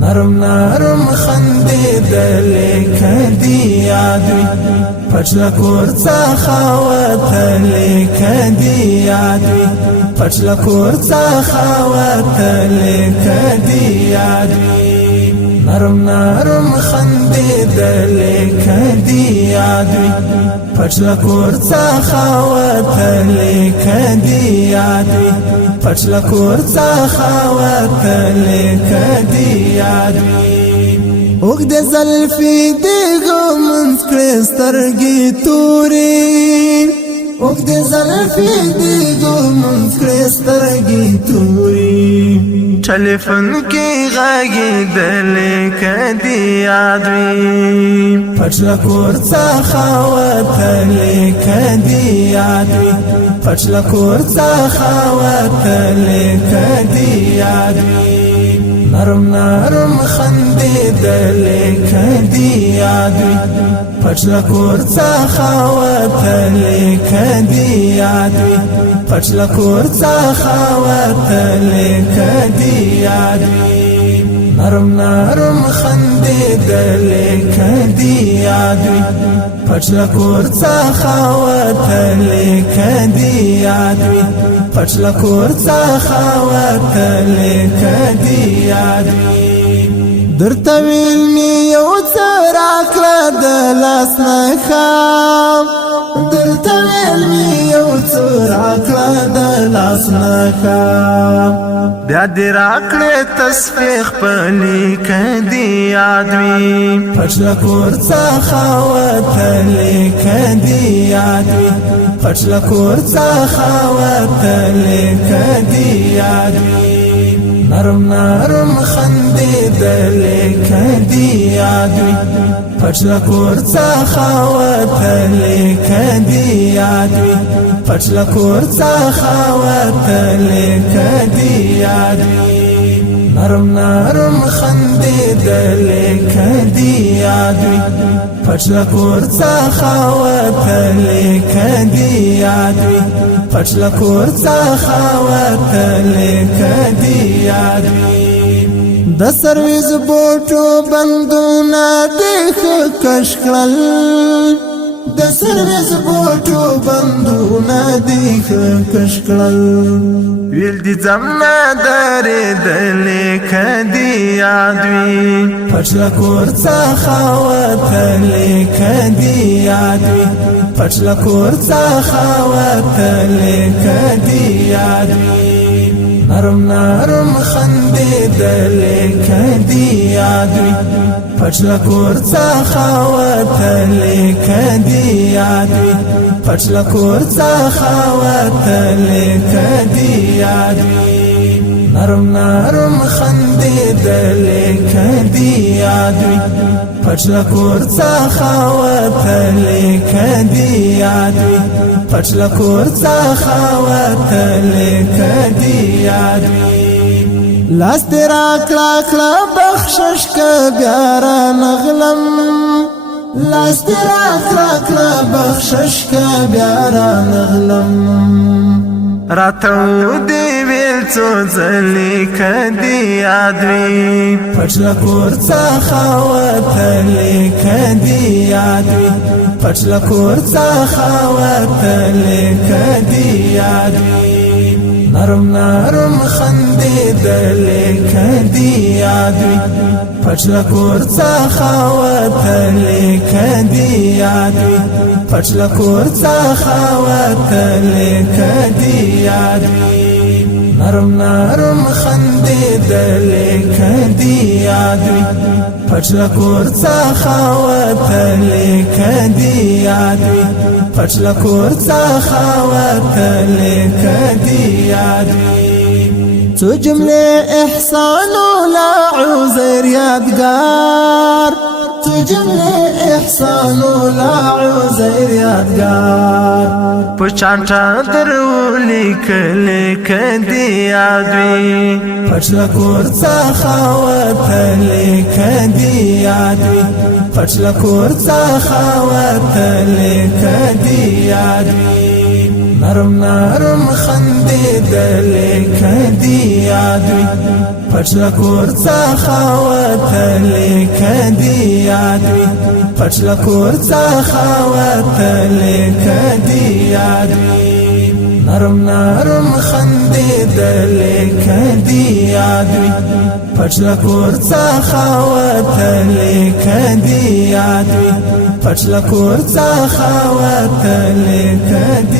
نرم نرم خندېدلې کدي یاد وي پټ له کور څخه وتلې کدي یاد وي پټ له کور څخه وتلې کدي یاد وي نرم نرم خندېدلې کدي یاد وي پټ له کور څخه وتلې کدي یاد وي پټ له کور څخه وتلې کدي یاد وي اوږدې زلفې دې ږمنځ کړې سترګې تورې اوږدې زلفې دې ږمنځ کړې سترګې تورې ټلیفون کې غږېدلې کدي یاد وي پټ له کور څخه وتلې کدي یاد وي پټ له کور څخه وتلې کدي یاد وي نرم نرم خندېدلې کدي یاد وي پټ له کور څخه وتلې کدي یاد وي پټ له کور څخه وتلې کدي یاد وي نرم نرم خندېدلې کدي یاد وي پټ له کور څخه وتلې کدي یاد وي پټ له کور څخه وتلې کدي یاد وي درته ویل مې یو څه راکړه د لاس نه ښه درته ویل مې یو څه راکړه د لاس نه ښه بیا دې راکړې تصفیه خپلې کدي یاد وي پټ له کور څخه وتلې کدي یاد وي پټ له کور څخه وتلې کدي یاد وي نرم نرم خندېدلې کدي یاد وي پټ له کور څخه وتلې کدي یاد وي پټ له کور څخه وتلې کدي یاد وي نرم نرم خندېدلې کدي یاد وي پټ له کور څخه وتلې کدي یاد وي پټ له کور څخه وتلې کدي یاد وي د سرویس بوټو بندونه دې ښه کش کړل د سرویس بوټو بندونه دې ښه کش کړل ویل دي ځم نه درېدلې کدي یاد وي پټ له کور څخه وتلې کدي یاد وي پټ له کور څخه وتلې کدي یاد وي نرم نرم خندېدلې کدي یاد وي پټ له کور څخه وتلې کدي یاد وي پټ له کور څخه وتلې کدي یاد وي نرم نرم خندېدلې کدي یاد وي پټ له کور څخه وتلې کدي یاد وي پټ له کور څخه وتلې کدي یاد وي لاس دې راکړه کړه بخشش که بیا رانغلم لاس دې راکړه کړه بخشش که بیا رانغلم راته دې ویل څو ځلې کدي یاد وي پټ له کور څخه وتلې کدي یاد وي پټ له کور څخه وتلې کدي یاد وي نرم نرم خندېدلې کدي یاد وي پټ له کور څخه وتلې کدي یاد وي پټ له کور څخه وتلې کدي یاد وي نرم نرم خندېدلې کدي یاد وي پټ له کور څخه وتلې کدي یاد وي پټ له کور څخه وتلې کدي یاد وي څو جملې احسان ولا عذر یادګار څو جملې احسان ولا عذر یادګار په چانټه درولې کله کدي یاد وي پټ له کور څخه وتلې کدي یاد وي پټ له کور څخه وتلې کدي یاد وي نرم نرم خندېدلې کدي یاد وي پټ له کور څخه وتلې کدي یاد وي پټ له کور څخه وتلې کدي یاد وي نرم نرم خندېدلې کدي یاد وي پټ له کور څخه وتلې کدي یاد وي پټ له کور څخه وتلې کدي